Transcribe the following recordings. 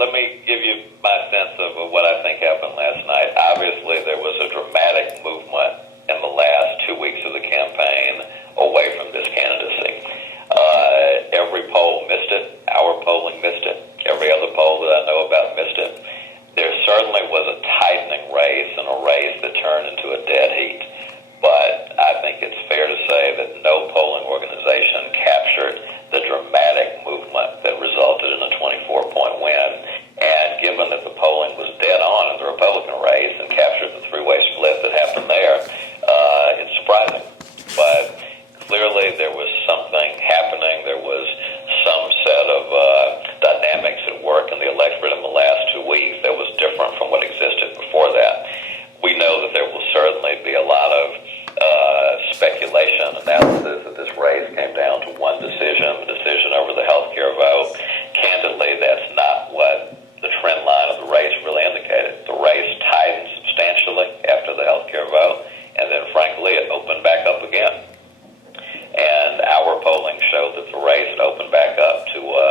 let me give you my sense of what I think happened last night. Obviously, there was a dramatic movement in the last 2 weeks of the campaign away from this candidacy. Every poll missed it. Our polling missed it. Every other poll that I know about missed it. There certainly was a tightening race and a race that turned into a dead heat. But I think it's fair to say that no polling organization captured the dramatic movement that resulted in a 24-point win. And given that the polling was dead on in the Republican race and captured the three-way split that happened there, it's surprising. But clearly there was something happening. There was some set of dynamics at work in the electorate in the last 2 weeks that was different from what existed before that. We know that there will certainly be a lot of speculation, analysis that this race came down to one decision, the decision over the health care vote. Candidly, that's not what the trend line of the race really indicated. The race tightened substantially after the health care vote, and then frankly it opened back up again. And our polling showed that the race had opened back up to a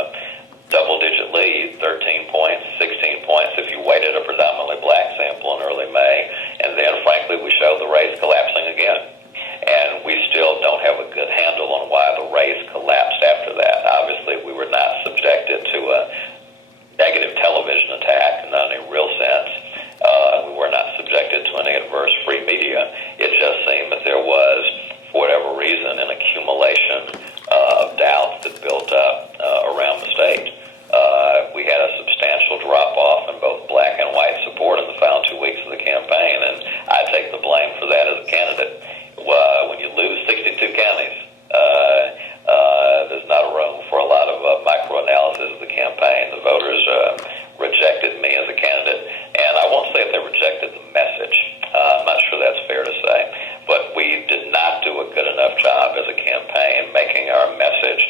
double-digit lead, 13 points, 16 points if you weighted a predominantly black sample in early May. And then, frankly, we showed the race collapsing again. And we still don't have a good handle on why the race collapsed after that. Obviously, we were not subjected to a negative television attack, not in any real sense. We were not subjected to any adverse free media. It just seemed that there was, for whatever reason, an accumulation of doubts that built up around the state. We had a substantial drop-off in both black and white support in the final 2 weeks of the campaign, and I take the blame for that as a candidate. When you lose 62 counties, there's not a room for a lot of microanalysis of the campaign. The voters rejected me as a candidate, and I won't say they rejected the message. I'm not sure that's fair to say, but we did not do a good enough job as a campaign making our message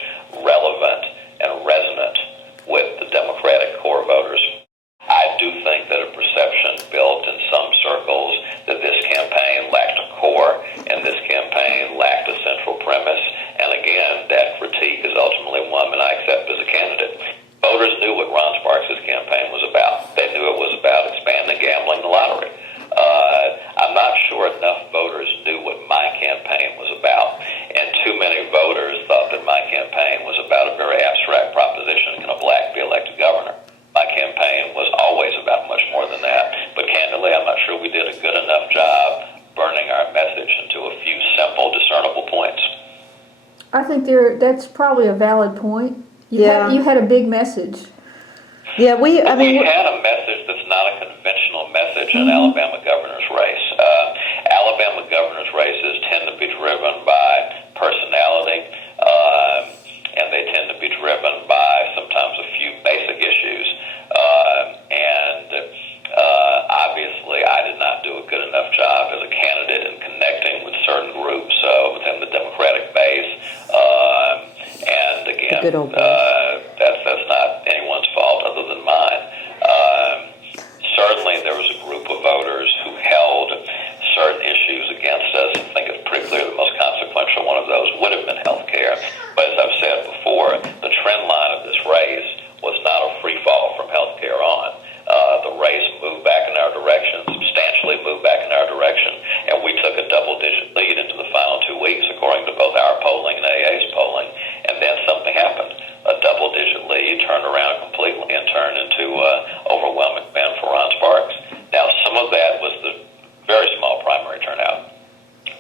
relevant and resonant with the Democratic core voters. I do think that a perception built in some circles that this campaign lacked a core and this campaign lacked a central premise. And again, that critique is ultimately one that I accept as a candidate. Voters knew what Ron Sparks' campaign was about. They knew it was about expanding gambling, the lottery. I'm not sure enough voters knew what my campaign was about. And too many voters thought that my campaign was about a very abstract proposition: can a black be elected governor? My campaign was always about much more than that. But candidly, I'm not sure we did a good enough job burning our message into a few simple, discernible points. I think that's probably a valid point. You had a big message. Yeah, we had a message that's not a conventional message in Alabama governor's race. Alabama governor's races tend to be driven by personality, and they tend to be driven by sometimes a few basic issues. Obviously, I did not do a good enough job as a candidate in connecting with certain groups within the Democratic base. And again, that's not anyone's fault other than mine. Certainly, there was a group of voters who held certain issues against us. I think it's pretty clear the most consequential one of those would have been health care. But as I've said before, the trend line of this race was not a free fall from health care on. The race moved back in our direction, substantially moved back in our direction, and we took a double-digit lead into the final 2 weeks, according to both our polling and AA's polling. And then something happened. A double-digit lead turned around completely and turned into overwhelming win for Ron Sparks. Now, some of that was the very small primary turnout.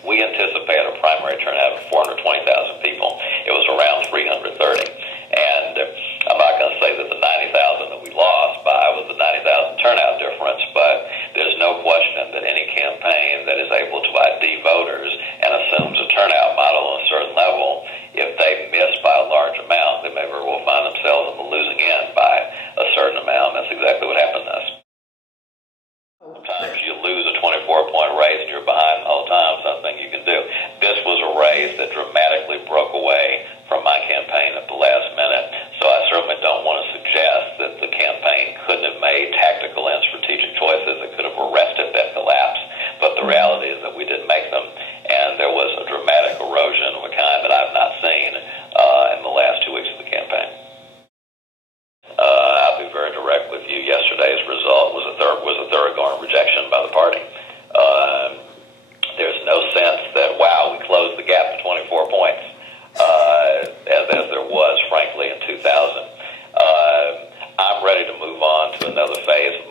We anticipated a primary turnout of 420,000 people. It was around 330. And I'm not going to say that the 90,000 that we lost by was the 90,000 turnout difference, but there's no question that any campaign that is able to ID voters and assumes a turnout model on a certain level, if they miss by a large amount, they may very well find themselves on the losing end by a certain amount. That's exactly what happened to us. Sometimes you lose a 24-point race and you're behind the whole time, something you can do. This was a race that dramatically broke away from my campaign at the last minute, so I certainly don't want to suggest that the campaign couldn't have made tactical and strategic choices that could have arrested that collapse, but the reality is that we didn't make them, and there was a dramatic erosion of a kind that I've not seen in the last 2 weeks of the campaign. I'll be very direct with with you, yesterday's result was a thoroughgoing rejection by the party. There's no sense that, wow, we closed the gap to 24 points, as there was, frankly, in 2000. I'm ready to move on to another phase of